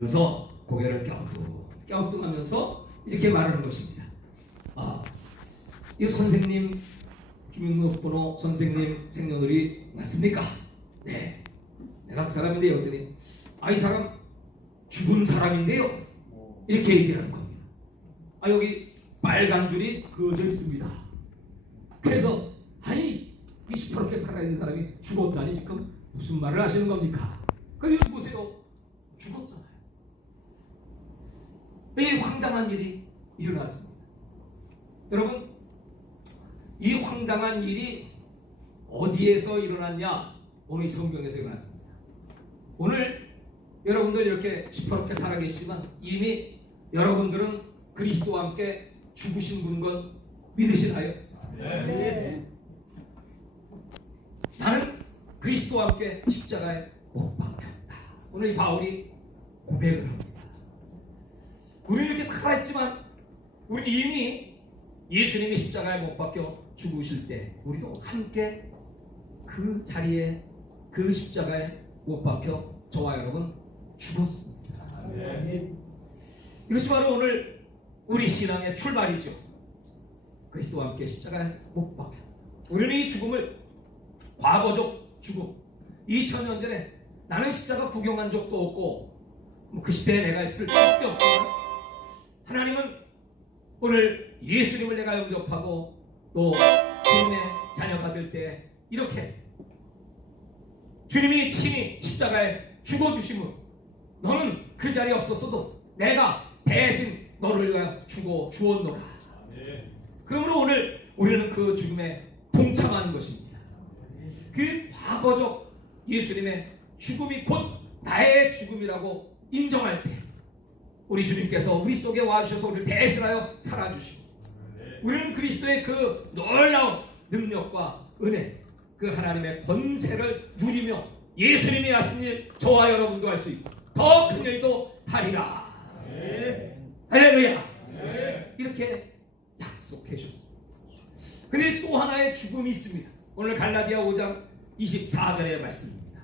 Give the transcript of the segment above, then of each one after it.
그래서 고개를 갸우뚱 갸우뚱하면서 이렇게 말하는 것입니다. 아, 이 선생님 김윤목 번호 선생님 생년월일이 맞습니까? 네. 내가 그 사람인데요. 그랬더니 아이 사람 죽은 사람인데요. 이렇게 얘기를 하는 겁니다. 아 여기 빨간 줄이 그어져 있습니다. 그래서 아니 이 시퍼렇게 살아있는 사람이 죽었다니 지금 무슨 말을 하시는 겁니까? 그럼 여기 보세요. 죽었잖아요. 이 황당한 일이 일어났습니다. 여러분 이 황당한 일이 어디에서 일어났냐? 오늘 이 성경에서 일어났습니다. 오늘 여러분들 이렇게 시퍼렇게 살아계시지만 이미 여러분들은 그리스도와 함께 죽으신 분인 건 믿으시나요? 나는 그리스도와 함께 십자가에 못 박혔다. 오늘 이 바울이 고백을 합니다. 우리는 이렇게 살아있지만 우리 이미 예수님이 십자가에 못 박혀 죽으실 때 우리도 함께 그 자리에 그 십자가에 못 박혀 저와 여러분 죽었습니다. 이것이 바로 오늘 우리 신앙의 출발이죠. 그리스도와 함께 십자가에 못 박혀. 우리는 이 죽음을 과거적 죽음, 2000년 전에 나는 십자가 구경한 적도 없고 뭐그 시대에 내가 있을 적도 없지만 하나님은 오늘 예수님을 내가 영접하고 또 주님의 자녀가 될 때 이렇게 주님이 친히 십자가에 죽어주심으로 너는 그 자리에 없었어도 내가 대신 너를 위하여 죽어 주었노라. 그러므로 오늘 우리는 그 죽음에 동참하는 것입니다. 그 과거적 예수님의 죽음이 곧 나의 죽음이라고 인정할 때 우리 주님께서 우리 속에 와주셔서 우리를 대신하여 살아주시고 우리는 그리스도의 그 놀라운 능력과 은혜 그 하나님의 권세를 누리며 예수님이 하신 일 저와 여러분도 할 수 있고 더 큰 일도 하리라. 할렐루야. 이렇게 약속해 주셨습니다. 근데 또 하나의 죽음이 있습니다. 오늘 갈라디아 5장 24절의 말씀입니다.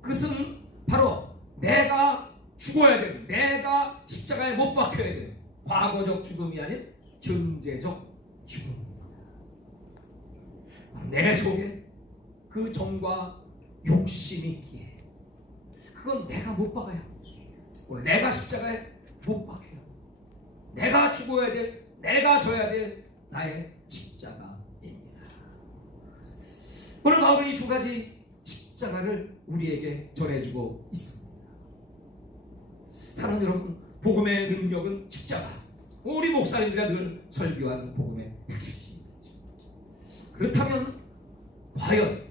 그것은 바로 내가 죽어야 되는 내가 십자가에 못 박혀야 되는 과거적 죽음이 아닌 현재적 죽음입니다. 내 속에 그 정과 욕심이 있기에 그건 내가 못 박아야 내가 십자가에 못 박혀요. 내가 죽어야 될 내가 져야 될 나의 십자가입니다. 오늘 바울은 이 두 가지 십자가를 우리에게 전해주고 있습니다. 사랑하는 여러분, 복음의 능력은 십자가. 우리 목사님들이 늘 설교하는 복음의 핵심이죠. 그렇다면 과연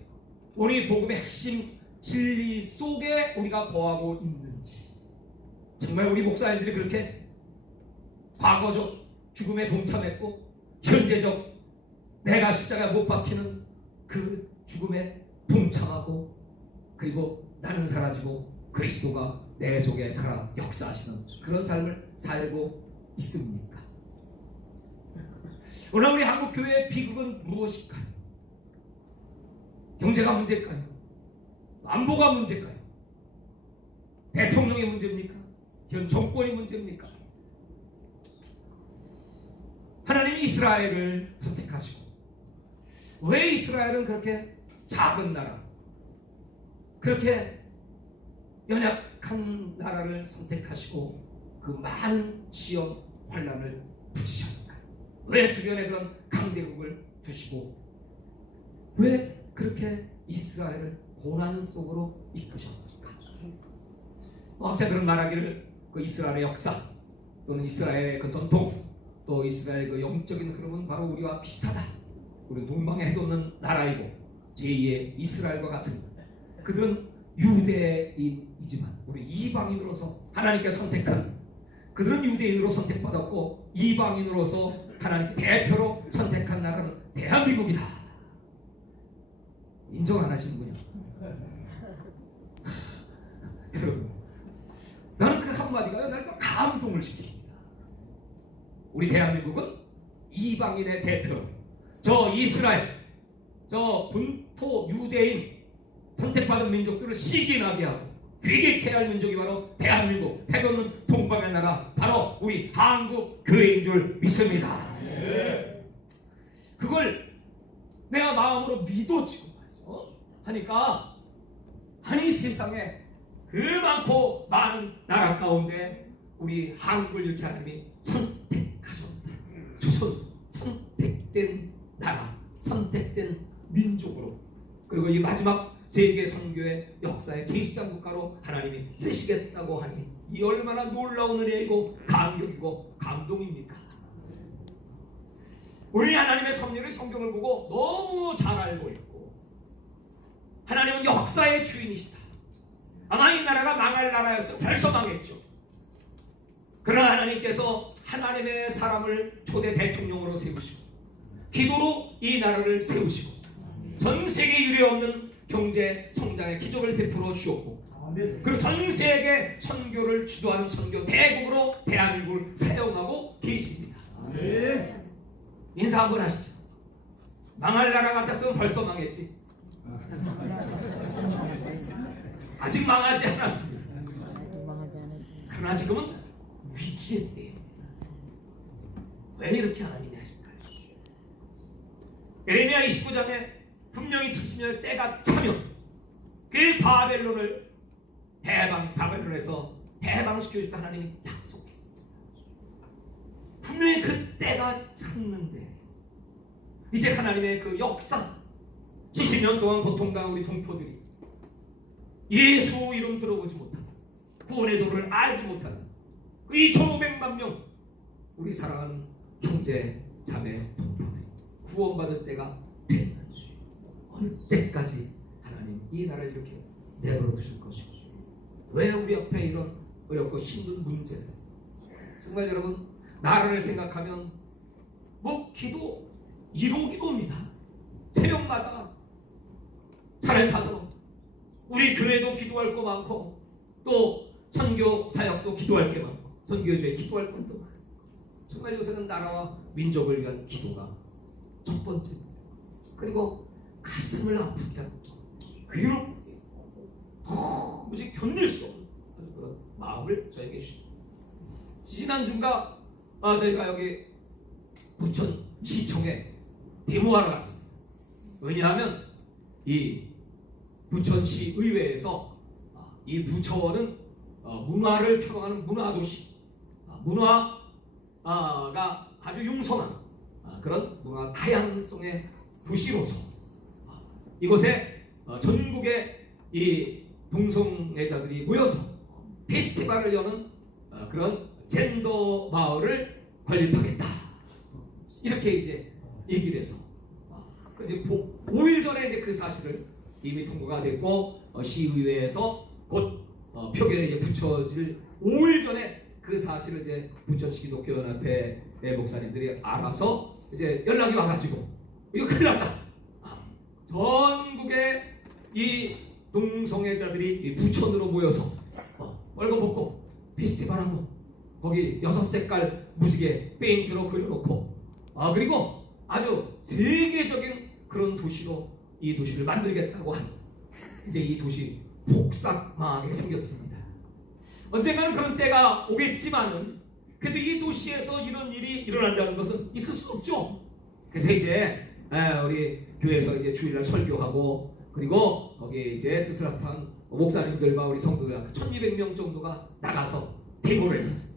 우리 복음의 핵심 진리 속에 우리가 거하고 있는지 정말 우리 목사님들이 그렇게 과거적 죽음에 동참했고 현재적 내가 십자가에 못 박히는 그 죽음에 동참하고 그리고 나는 사라지고 그리스도가 내 속에 살아 역사하시는 그런 삶을 살고 있습니까? 오늘 우리 한국 교회의 비극은 무엇일까요? 경제가 문제일까요? 안보가 문제일까요? 대통령의 문제입니까? 현 정권이 문제입니까? 하나님이 이스라엘을 선택하시고 왜 이스라엘은 그렇게 작은 나라 그렇게 연약한 나라를 선택하시고 그 많은 시험 환란을 붙이셨을까요? 왜 주변에 그런 강대국을 두시고 왜 그렇게 이스라엘을 고난 속으로 이끄셨을까? 어쨌든 말하기를 그 이스라엘의 역사 또는 이스라엘의 그 전통 또 이스라엘의 그 영적인 흐름은 바로 우리와 비슷하다. 우리 동방에 해돋는 나라이고 제2의 이스라엘과 같은 그들은 유대인이지만 우리 이방인으로서 하나님께 선택한 그들은 유대인으로 선택받았고 이방인으로서 하나님 대표로 선택한 나라는 대한민국이다. 인정 안 하시는군요. 여러분, 나는 그 한마디가 나를 감동을 시킵니다. 우리 대한민국은 이방인의 대표, 저 이스라엘, 저 본토 유대인 선택받은 민족들을 시기나게 하고 귀국해야 할 민족이 바로 대한민국 해없는 동방의 나라 바로 우리 한국 교회인 줄 믿습니다. 그걸 내가 마음으로 믿어지고 말이죠. 하니까 아니 세상에 그 많고 많은 나라 가운데 우리 한국을 이렇게 하나님이 선택하셨다. 조선 선택된 나라, 선택된 민족으로 그리고 이 마지막 세계 선교의 역사의 제1상 국가로 하나님이 쓰시겠다고 하니 이 얼마나 놀라운 은혜이고 감격이고 감동입니까? 우리 하나님의 섭리를 성경을 보고 너무 잘 알고 있고 하나님은 역사의 주인이시다. 아마 이 나라가 망할 나라였어 벌써 망했죠. 그러나 하나님께서 하나님의 사람을 초대 대통령으로 세우시고 기도로 이 나라를 세우시고 전 세계 유례 없는 경제 성장의 기적을 베풀어 주었고 그리고 전 세계 선교를 주도하는 선교 대국으로 대한민국을 사용하고 계십니다. 인사 한번 하시죠. 망할 나라 같았으면 벌써 망했지. 아직 망하지 않았습니다. 그러나 지금은 위기의 때입니다. 왜 이렇게 하나님이 하실까요? 에레미야 29장에 분명히 70년의 때가 차면 그 바벨론을 해방 바벨론에서 해방시켜 주실 하나님이 약속했습니다. 분명히 그 때가 찼는데 이제 하나님의 그 역사 70년 동안 고통당한 우리 동포들이 예수 이름 들어보지 못하고 구원의 도를 알지 못하는 그 2,500만 명 우리 사랑하는 형제 자매 동포들이 구원받을 때가 됐는지 어느 때까지 하나님 이 나라를 이렇게 내버려 두실 것인지 왜 우리 앞에 이런 어렵고 힘든 문제들? 정말 여러분 나라를 생각하면 뭐 기도 1호 기도입니다. 새벽마다 차를 타도록 우리 교회도 기도할 거 많고 또 선교 사역도 기도할 게 많고 선교조에 기도할 것도 많고. 정말 요새는 나라와 민족을 위한 기도가 첫 번째입니다. 그리고 가슴을 아프게 하고 괴롭게 도무지 견딜 수 없는 그런 마음을 저에게 주십니다. 지난주가 아, 저희가 여기 부천 시청에 데모하러 갔습니다. 왜냐하면 이 부천시 의회에서 아, 이 부천은 어, 문화를 표방하는 문화도시, 아, 문화가 아주 융성한 아, 그런 문화 다양성의 도시로서 아, 이곳에 어, 전국의 이 동성애자들이 모여서 페스티벌을 여는 어, 그런 젠더 마을을 건립하겠다. 이렇게 이제 얘기를 해서 아, 그 이제 5일 전에 이제 그 사실을 이미 통과가 됐고 어, 시의회에서 곧 어, 표결에 이제 붙여질 5일 전에 그 사실을 이제 부천시 기독교연합회 의 목사님들이 알아서 이제 연락이 와가지고 이거 큰일 났다. 아, 전국의 이 동성애자들이 이 부천으로 모여서 어, 얼굴 벗고 페스티벌하고 거기 여섯 색깔 무지개 페인트로 그려놓고 아 그리고 아주 세계적인 그런 도시로 이 도시를 만들겠다고 한 이제 이 도시 폭삭망하게 생겼습니다. 언젠가는 그런 때가 오겠지만은 그래도 이 도시에서 이런 일이 일어난다는 것은 있을 수 없죠. 그래서 이제 에, 우리 교회에서 이제 주일날 설교하고 그리고 거기에 이제 뜻을 합한 목사님들과 우리 성도들 1200명 정도가 나가서 데모를 했습니다.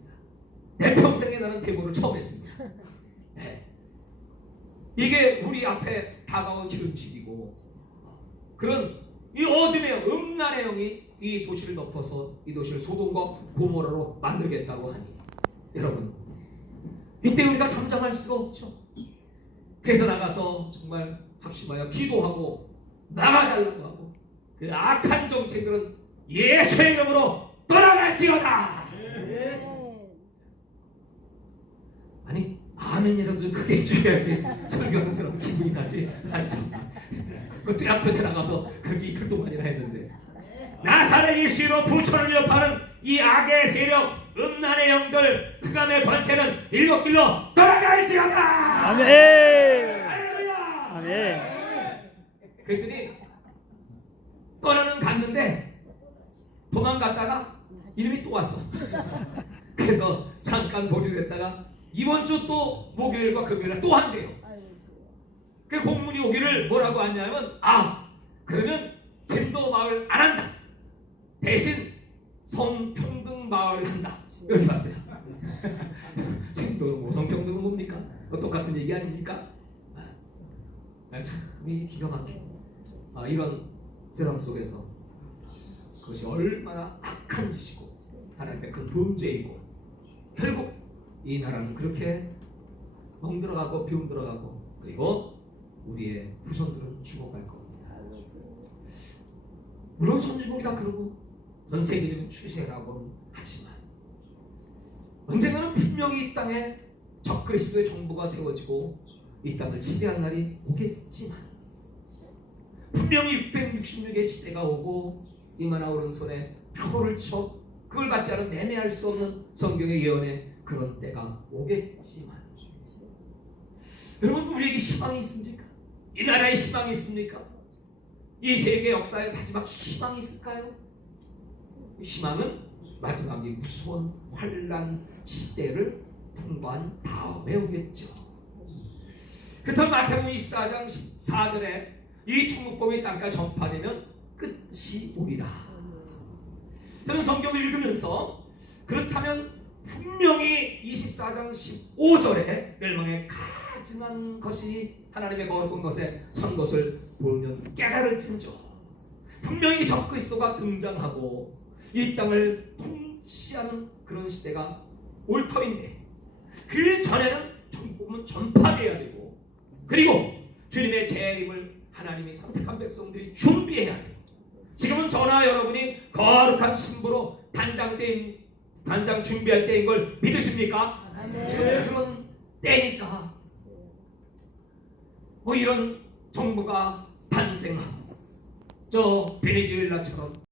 내 평생에 나는 데모를 처음 했습니다. 네. 이게 우리 앞에 다가온 기름식이고 그런 이 어둠의 음란의 영이 이 도시를 덮어서 이 도시를 소돔과 고모라로 만들겠다고 하니 여러분 이때 우리가 잠잠할 수가 없죠. 그래서 나가서 정말 합심하여 기도하고 나가달라고 하고 그 악한 정책들은 예수의 이름으로 떠나갈지어다. 아니 아멘이라도 좀 크게 해줘야지 설교하는 사람 기분이 나지. 아니 참. 그때 앞에 나가서 그게 이틀 동안이나 했는데 나사렛 예수로 부천을 여파는 이 악의 세력 음란의 영들 흑암의 권세는 일곱 길로 떠나갈지어다. 아멘. 할렐루야. 아멘. 그랬더니 떠나는 갔는데 도망갔다가 이름이 또 왔어. 그래서 잠깐 보류됐다가 이번 주 또 목요일과 금요일에 또 한대요. 그 공문이 오기를 뭐라고 하냐면 아 그러면 젠더 마을 안 한다. 대신 성평등 마을 한다. 여기 봤어요. 젠더는 뭐 성평등은 뭡니까? 그거 똑같은 얘기 아닙니까? 아, 참이 기가 막혀. 아, 이런 세상 속에서 그것이 얼마나 악한 짓이고 하나님의 큰 범죄이고 결국 이 나라는 그렇게 멍들어가고 비움들어가고 그리고 우리의 후손들은 죽어갈 겁니다. 물론 선진국이 다 그러고 전 세계적인 추세라고는 하지만 언젠가는 분명히 이 땅에 적그리스도의 정부가 세워지고 이 땅을 지배할 날이 오겠지만 분명히 666의 시대가 오고 이만하 오른손에 표를 쳐 그걸 받지 않으면 매매할 수 없는 성경의 예언에 그런 때가 오겠지만 여러분 우리에게 희망이 있습니까? 이 나라에 희망이 있습니까? 이 세계 역사의 마지막 희망이 있을까요? 희망은 마지막에 무서운 환란 시대를 통과한 다음에 오겠죠. 그렇다면 마태복음 24장 14절에 이 천국법이 땅까지 전파되면 끝이 오리라. 저는 성경을 읽으면서 그렇다면 분명히 24장 15절에 멸망에 가증한 것이 하나님의 거룩한 것에 선 것을 보면 깨달을진저 분명히 적그리스도가 등장하고 이 땅을 통치하는 그런 시대가 올 터인데 그 전에는 천국은 전파돼야 되고 그리고 주님의 재림을 하나님이 선택한 백성들이 준비해야 돼요. 지금은 저나 여러분이 거룩한 신부로 단장 때인 단장 준비할 때인 걸 믿으십니까? 지금 그런 때니까 뭐 이런 정부가 탄생하고 저 베네수엘라처럼